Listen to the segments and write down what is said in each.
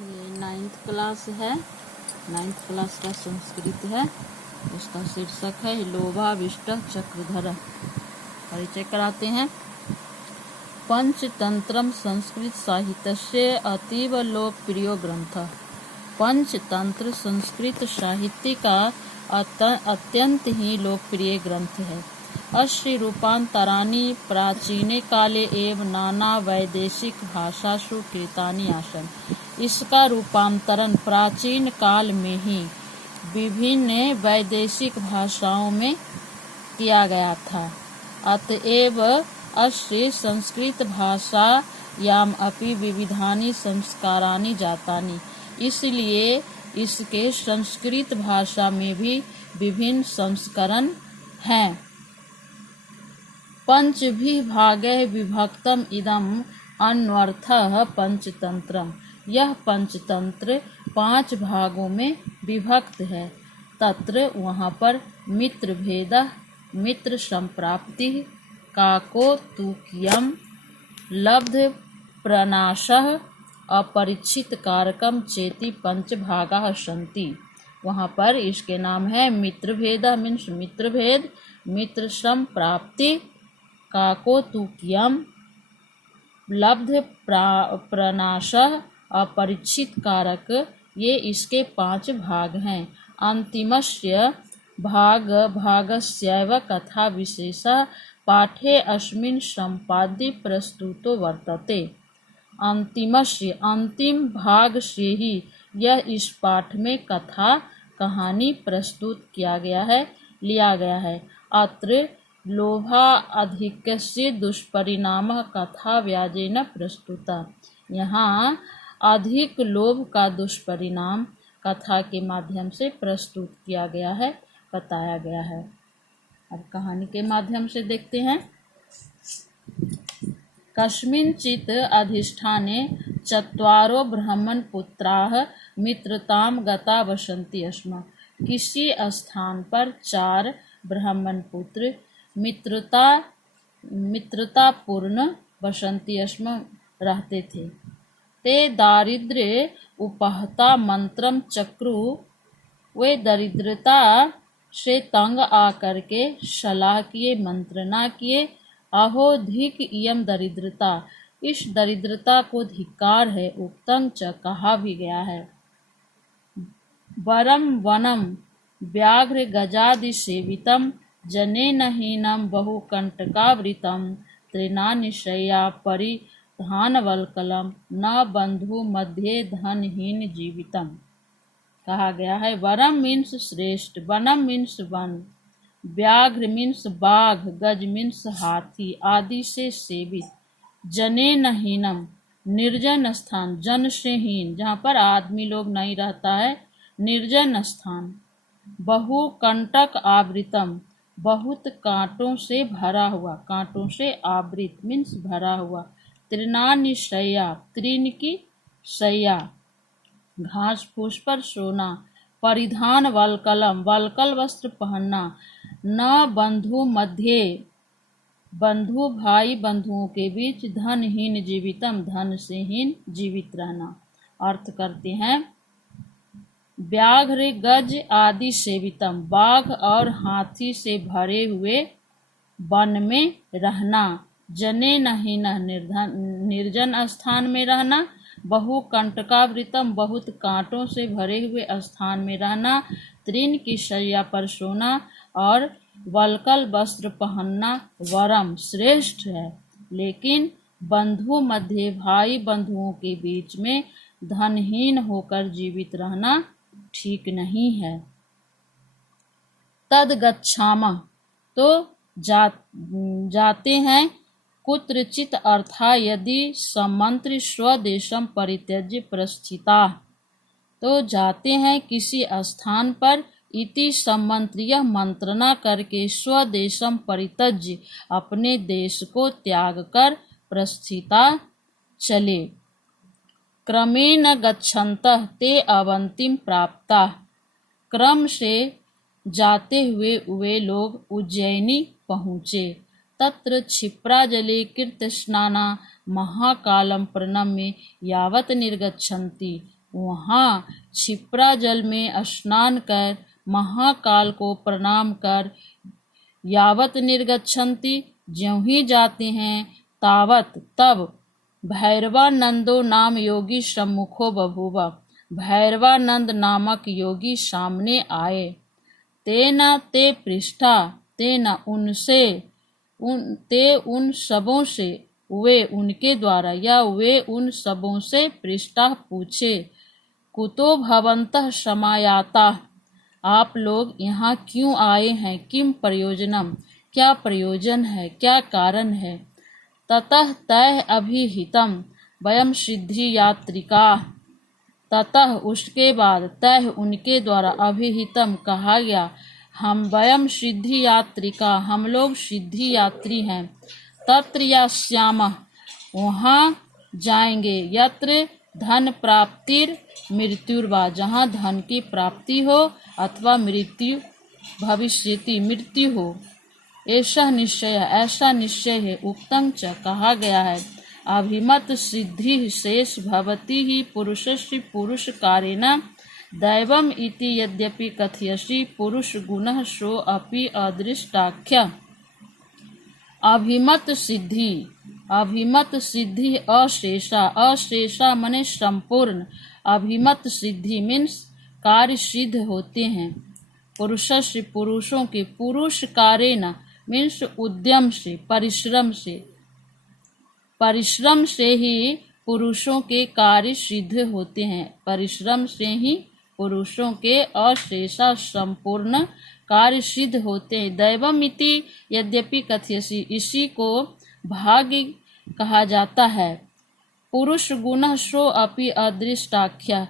ये 9th class है। 9th class का संस्कृत है। इसका शीर्षक है लोभाविष्ट चक्रधर। परिचय कराते हैं। पंचतंत्रम संस्कृत साहित्य अतीव लोकप्रिय ग्रंथ। पंचतंत्र संस्कृत साहित्य का अत्यंत ही लोकप्रिय ग्रंथ है। अस्य रूपांतराणि प्राचीने काले एव नाना वैदेशिक भाषासु कृतानि आसन्। इसका रूपांतरण प्राचीन काल में ही विभिन्न वैदेशिक भाषाओं में किया गया था। अतएव अस्य संस्कृत भाषायाम् अपि विविधानि संस्काराणि जातानि। इसलिए इसके संस्कृत भाषा में भी विभिन्न संस्करण हैं। पंचभिः विभक्तम् इदम् अन्वर्थः पंचतंत्रम्। यह पंचतंत्र 5 भागों में विभक्त है। तत्र वहाँ पर मित्र भेदः, मित्र संप्राप्ति, काकोतुकीयम्, लब्ध प्रनाशः, अपरिचित कारकम चेति 5 भागाः सन्ति। वहाँ पर इसके नाम है मित्र भेदः मीन्स मित्र भेद, मित्र संप्राप्ति, काकोतुकीयम्, लब्ध प्रनाशः, अपरिचित कारक, ये इसके 5 भाग हैं। अंतिमस्य भागस्यैव कथा विशेषः पाठे अस्मिन् सम्पाद्य प्रस्तुतो वर्तते। अंतिमस्य अंतिम भाग से ही यह इस पाठ में कथा कहानी प्रस्तुत किया गया है, लिया गया है। अत्र लोभाधिक्यस्य दुष्परिणामः कथा व्याजेन प्रस्तुता। यहाँ अधिक लोभ का दुष्परिणाम कथा के माध्यम से प्रस्तुत किया गया है, बताया गया है। अब कहानी के माध्यम से देखते हैं। कस्मिंचित् अधिष्ठाने 4 ब्राह्मणपुत्राः मित्रतां गता वसन्ति स्म। किसी स्थान पर 4 ब्राह्मण पुत्र मित्रतापूर्ण वसन्ति स्म रहते थे। ते दारिद्र्य उपहता मंत्रम चक्रु। वे दरिद्रता से तंग आकर के सलाह किए, मंत्रणा किए। अहो धिक इयम दरिद्रता, इस दरिद्रता को धिक्कार है। उक्तं च, कहा भी गया है। वरम वनम व्याघ्र गजादि सेवितम जनेन हीनम बहुकंटकावृतम तृणानि शय्या परिधानवल्कलम न बंधु मध्ये धनहीन जीवितम। कहा गया है वरम मीन्स श्रेष्ठ, वनम मीन्स वन, व्याघ्र मीन्स बाघ, गज मीन्स हाथी आदि से सेवित, जनेन हीनम निर्जन स्थान, जन से हीन जहाँ पर आदमी लोग नहीं रहता है, निर्जन स्थान, बहुकंटक आवृतम बहुत कांटों से भरा हुआ, कांटों से आवृत मीन्स भरा हुआ, तृणानि शय्या, तृण की शय्या घास फूस पर सोना, परिधान वल्कलम वल्कल वस्त्र पहनना, न बंधु मध्य बंधु भाई बंधुओं के बीच, धनहीन जीवितम धन से हीन जीवित रहना। अर्थ करते हैं व्याघ्र गज आदि सेवितम, बाघ और हाथी से भरे हुए वन में रहना, जनेन हीन निर्जन स्थान में रहना, बहुकंटकावृतम बहुत कांटों से भरे हुए स्थान में रहना, तृण की शैया पर सोना और वल्कल वस्त्र पहनना वरम श्रेष्ठ है। लेकिन बंधु मध्य भाई बंधुओं के बीच में धनहीन होकर जीवित रहना ठीक नहीं है। तद गच्छामः, तो जाते हैं, कुत्रचित अर्था यदि समंत्र स्वदेशम परित्यज्य प्रस्थिता, तो जाते हैं किसी स्थान पर, इति समंत्रिय मंत्रणा करके, स्वदेशम परित्यज्य अपने देश को त्याग कर, प्रस्थिता चले। क्रमेण गच्छन्तः ते अवंतिम प्राप्ता, क्रम से जाते हुए वे लोग उज्जैनी पहुँचे। तत्र क्षिप्राजले कृतस्नाना महाकालं प्रणम्य यावत् निर्गच्छन्ति, वहाँ क्षिप्रा जल में स्नान कर महाकाल को प्रणाम कर यावत निर्गच्छन्ति, ज्यों ही जाते हैं तावत तब भैरवानंदो नाम योगी सम्मुखो बभूव, भैरवानंद नामक योगी सामने आए। तेना ते पृष्ठा, तेना उनसे उन सबों से, वे उनके द्वारा या वे उन सबों से पृष्ठा पूछे, कुतो भवन्तः समायाता, आप लोग यहाँ क्यों आए हैं, किम प्रयोजनम, क्या प्रयोजन है, क्या कारण है। ततः तैः अभिहितम वयम सिद्धि यात्रिका, ततः उसके बाद तैः उनके द्वारा अभिहितम कहा गया, हम वयम सिद्धि यात्रिका, हम लोग सिद्धि यात्री हैं। तत्र यास्यामः, वहाँ जाएंगे, यत्र धन प्राप्तिर मृत्युर्वा, जहाँ धन की प्राप्ति हो अथवा मृत्यु भविष्यति, मृत्यु हो। ऐसा निश्चय, ऐसा निश्चय है। उक्तं च, कहा गया है, अभिमत सिद्धि शेष भवति ही पुरुषस्य पुरुष कारेण दैवम इति यद्यपि कथयसि पुरुष गुणः सो अपि अदृष्टाख्य। अभिमत सिद्धि, अभिमत सिद्धि अशेषा, अशेषा मने संपूर्ण। अभिमत सिद्धि मीन्स कार्य सिद्ध होते हैं। पुरुषस्य पुरुषों के, पुरुष कारेण मीन्स उद्यम से, परिश्रम से, परिश्रम से ही पुरुषों के कार्य सिद्ध होते हैं। परिश्रम से ही पुरुषों के अशेषा संपूर्ण कार्य सिद्ध होते हैं। दैवमिति यद्यपि कथयसि, इसी को भाग्य कहा जाता है। पुरुष गुण सो अपि अदृष्टाख्या,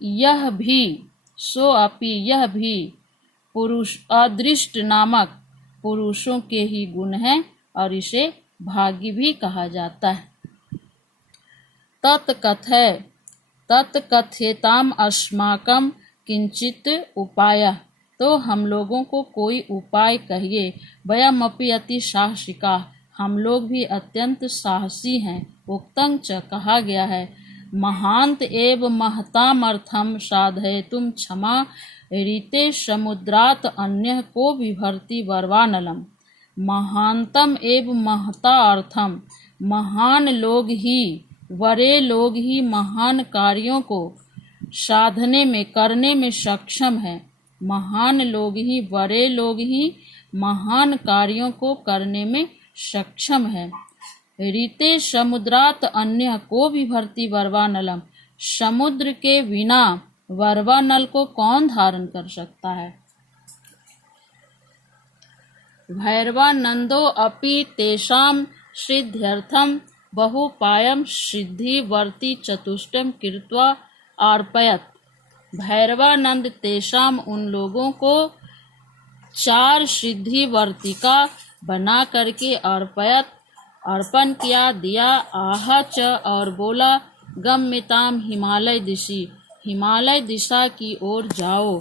यह भी, सो अपि यह भी, पुरुष अदृष्ट नामक पुरुषों के ही गुण हैं और इसे भाग्य भी कहा जाता है। तत्कथय, तत्कथ्यताम अस्माकं किंचित उपायः, तो हम लोगों को कोई उपाय कहिए। वयमपि अति साहसिका, हम लोग भी अत्यंत साहसी हैं। उक्तं च, कहा गया है, महांत एव महतामर्थम साधयितुं क्षमा ऋते समुद्रात् अन्यः को बिभर्ति वर्वानलम। महांतम एव महता अर्थम, महान लोग ही, बड़े लोग ही महान कार्यों को साधने में, करने में सक्षम है। महान लोग ही, बड़े लोग ही महान कार्यों को करने में सक्षम है। रीते समुद्रात अन्य को बिभर्ति वर्वानलम, समुद्र के बिना वर्वानल को कौन धारण कर सकता है। भैरवानंदो अपि तेषां सिद्ध्यर्थं बहुपायं सिद्धिवर्ति चतुष्टयं कृत्वा अर्पयत्। भैरवानंद तेषाम, उन लोगों को 4 सिद्धि वर्तिका बना करके अर्पयत, अर्पण किया, दिया। आह च, और बोला, गम्यताम हिमालय दिशि, हिमालय दिशा की ओर जाओ।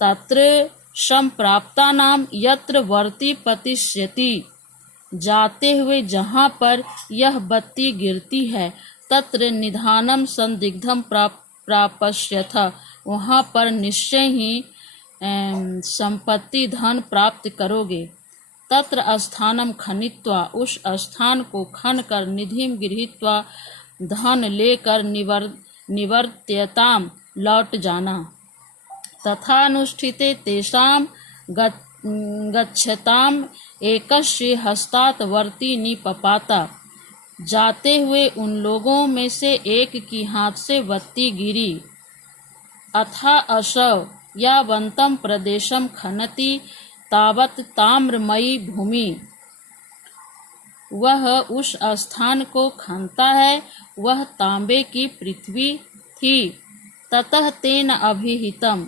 तत्र संप्राप्ता नाम यत्र वर्ति पतिष्यति, जाते हुए जहाँ पर यह बत्ती गिरती है, तत्र निधानम संदिग्धम प्रापश्यथ, वहाँ पर निश्चय ही संपत्ति धन प्राप्त करोगे। तत्र स्थानम खनित्वा, उस स्थान को खन कर, निधिम गृहीत्वा, धन लेकर निवर्त्यताम, लौट जाना। तथानुष्ठिते तेषां गच्छताम एकस्य हस्तात् वर्ति निपपाता, जाते हुए उन लोगों में से एक की हाथ से बत्ती गिरी। अथा असौ यावन्तं प्रदेशं खनति तावत् ताम्रमयी भूमि, वह उस स्थान को खनता है, वह तांबे की पृथ्वी थी। ततः तेन अभिहितम,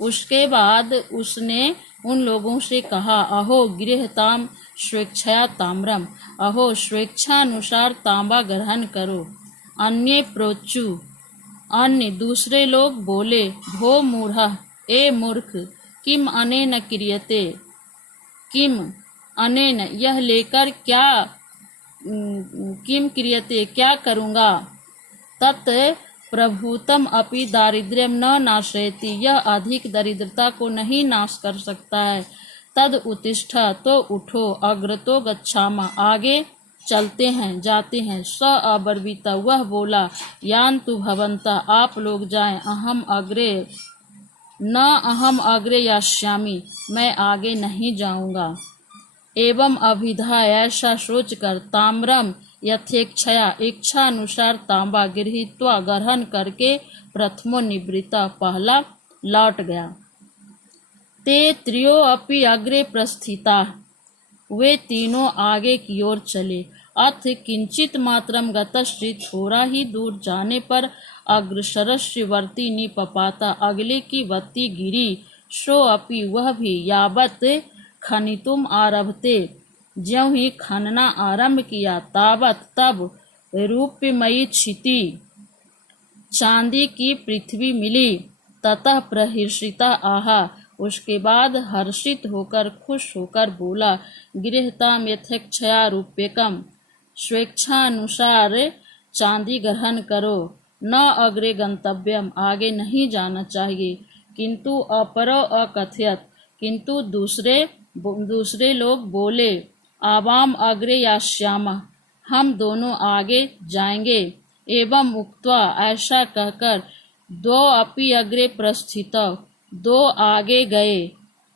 उसके बाद उसने उन लोगों से कहा, अहो गृहताम स्वेच्छया ताम्रम, अहो स्वेच्छानुसार तांबा ग्रहण करो। अन्ये प्रोचु, अन्य दूसरे लोग बोले, भो मूढ़ः, ए मूर्ख, किम अनेन क्रियते, किम अनेन, यह लेकर क्या, किम क्रियते, क्या करूँगा। तत् प्रभुतम अपि दारिद्र्यम न नाशयति, यह अधिक दरिद्रता को नहीं नाश कर सकता है। तद उत्तिष्ठ, तो उठो, अग्रतो गच्छामा, आगे चलते हैं, जाते हैं। स अब्रवीत, वह बोला, यान्तु भवन्ता, आप लोग जाएं, अहम अग्रे यास्यामि, मैं आगे नहीं जाऊंगा। एवं अभिधा, ऐसा सोचकर, ताम्रम यथेच्छया, इच्छा अनुसार तांबा गृहीत्वा, ग्रहण करके, प्रथमो निवृत्ता, पहला लौट गया। ते त्रियो अपि अग्रे प्रस्थिता, वे तीनों आगे की ओर चले। अथ किंचित मात्रम गतश्री, थोड़ा ही दूर जाने पर, अग्रसरस्य वर्ती निपपाता, अगले की वत्ती गिरी। सो अपि, वह भी, यावत खनितुम आरभते, ज्यों ही खनना आरंभ किया, तावत, तब, रूपमयी क्षिति, चांदी की पृथ्वी मिली। ततः प्रहर्षिता आहा, उसके बाद हर्षित होकर, खुश होकर बोला, गृहताम यथेच्छया रूप्यकम, स्वेच्छानुसार चांदी ग्रहण करो। न अग्रे गंतव्यम, आगे नहीं जाना चाहिए। किंतु अपरो अकथयत, किंतु दूसरे लोग बोले, आवाम अग्रे यास्यामः, हम दोनों आगे जाएंगे। एवं उक्त्वा, ऐसा कहकर, दो अपि अग्रे प्रस्थितौ, दो आगे गए।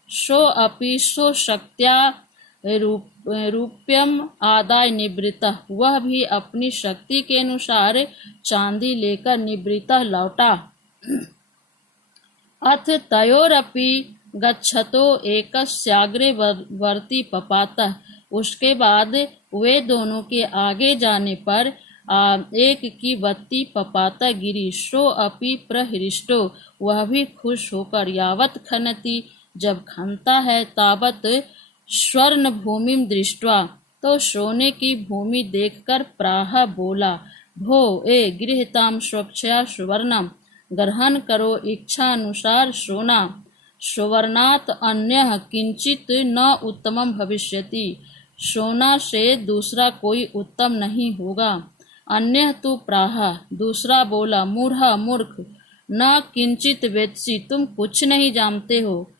सो अपि, सो शक्त्या रूप्यम आदाय निवृत्तः, वह भी अपनी शक्ति के अनुसार चांदी लेकर निवृत्त लौटा। अथ तयोरपि गच्छतो एकस्याग्रे वर्ती पपातः, उसके बाद वे दोनों के आगे जाने पर एक की वत्ती पपाता गिरी। सो अपि प्रहृष्टो, वह भी खुश होकर, यावत खनति, जब खनता है, तावत स्वर्ण भूमि दृष्ट्वा, तो सोने की भूमि देखकर, प्राह बोला, भो ए गृहताम स्वच्छया सुवर्णम, ग्रहण करो इच्छा अनुसार सोना। सुवर्णात् अन्यः किंचित न उत्तमम भविष्यति, सोना से दूसरा कोई उत्तम नहीं होगा। अन्य तु प्राह, दूसरा बोला, मूढ़ मूर्ख, न किंचित वेत्सि, तुम कुछ नहीं जानते हो।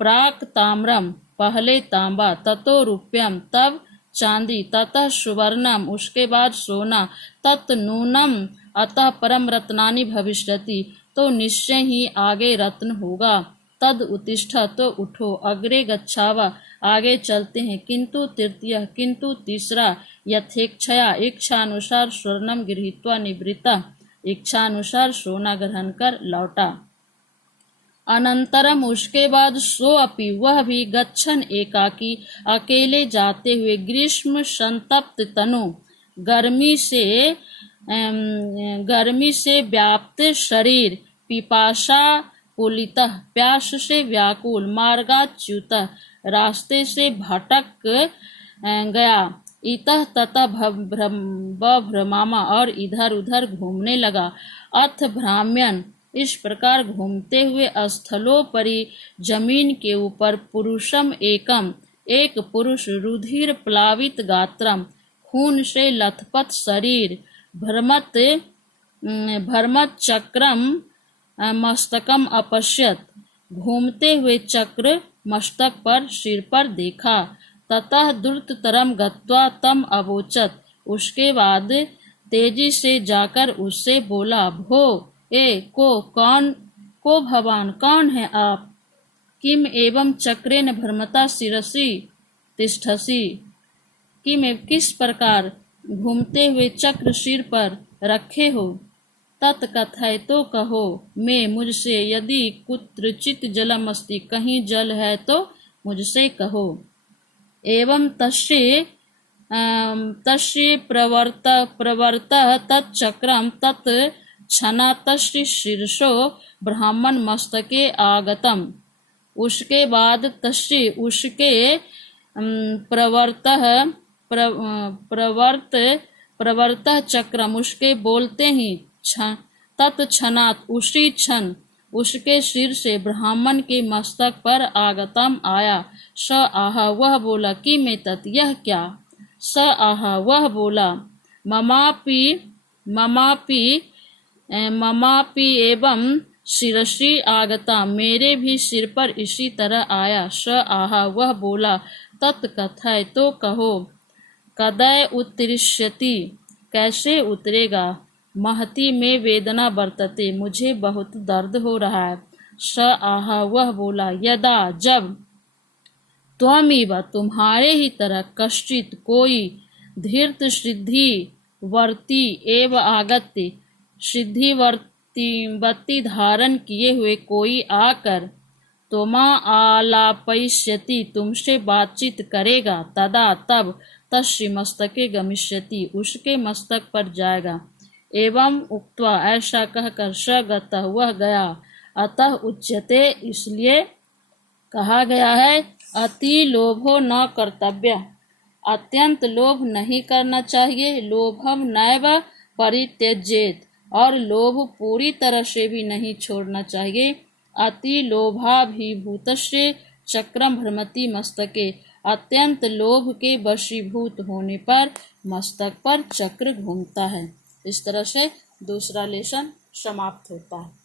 प्राक ताम्रम, पहले तांबा, ततो रूप्यम, तब चांदी, ततः सुवर्णम, उसके बाद सोना, तत् नूनम, अतः परम रत्नानि भविष्यति, तो निश्चय ही आगे रत्न होगा। तद उत्तिष्ठ, तो उठो, अग्रे गच्छावा, आगे चलते हैं। किंतु तृतीय, किंतु तीसरा, यथेच्छया, इच्छानुसार स्वर्णम गृहीत्वा निवृत्ता, इच्छानुसार सोना ग्रहण कर लौटा। अनंतरम, उसके बाद, सो अपि, वह भी, गच्छन एकाकी, अकेले जाते हुए, ग्रीष्म संतप्त तनु, गर्मी से व्याप्त शरीर, पिपासा पुलितः, प्यास से व्याकुल, मार्गाच्युतः, रास्ते से भटक गया, इतः ततः बभ्रमामा, और इधर उधर घूमने लगा। अथ भ्राम्यन, इस प्रकार घूमते हुए, स्थलोपरि, जमीन के ऊपर, पुरुषम एकम, एक पुरुष, रुधिर प्लावित गात्रम, खून से लथपथ शरीर, भ्रमत चक्रम मस्तकम अपश्यत, घूमते हुए चक्र मस्तक पर, सिर पर देखा। ततः द्रुततरम गत्वा तम अवोचत, उसके बाद तेजी से जाकर उससे बोला, भो ए को भवान, कौन है आप? किम एवं चक्रेन भ्रमता शिरसि तिष्ठसि, किस प्रकार घूमते हुए चक्र सिर पर रखे हो? तत्कथय, तो कहो, मैं, मुझसे, यदि कुत्रचित जलम अस्ति, कहीं जल है तो मुझसे कहो। एवं तस्य प्रवर्तः तच्चक्रम तत् क्षणा तस्य शीर्षो ब्राह्मण मस्तके आगतम, उसके बाद तस्य, उसके प्रवर्तः चक्रम, उसके बोलते ही, तत्क्षणात्, उसी क्षण, उसके सिर से ब्राह्मण के मस्तक पर आगतम आया। स आह, वह बोला, कि मैं तत्, यह क्या? स आह, वह बोला, ममापि ममापि एवं शिरसि आगता, मेरे भी सिर पर इसी तरह आया। स आह, वह बोला, तत्कथय, तो कहो। कदय उत्तरिष्यति, कैसे उतरेगा। महती में वेदना वर्तते, मुझे बहुत दर्द हो रहा है। स आह, वह बोला, यदा, जब। त्वमिव, तुम्हारे ही तरह। कश्चित, कोई। धीर्त सिद्धि वर्ती एव आगत्य, सिद्धिवर्ती धारण किए हुए कोई आकर। त्वमा आलापयिष्यति, तुमसे बातचीत करेगा। तदा, तब। तस्य मस्तके गमिष्यति, उसके मस्तक पर जाएगा। एवं उक्त्वा, ऐसा कहकर। स गतः, वह गया। अतः उच्यते, इसलिए कहा गया है, अति लोभो न कर्तव्य, अत्यंत लोभ नहीं करना चाहिए। लोभम नैव परित्यजेत, और लोभ पूरी तरह से भी नहीं छोड़ना चाहिए। अति लोभाभिभूतस्य चक्रम भ्रमति मस्तके, अत्यंत लोभ के वशीभूत होने पर मस्तक पर चक्र घूमता है। इस तरह से दूसरा लेसन समाप्त होता है।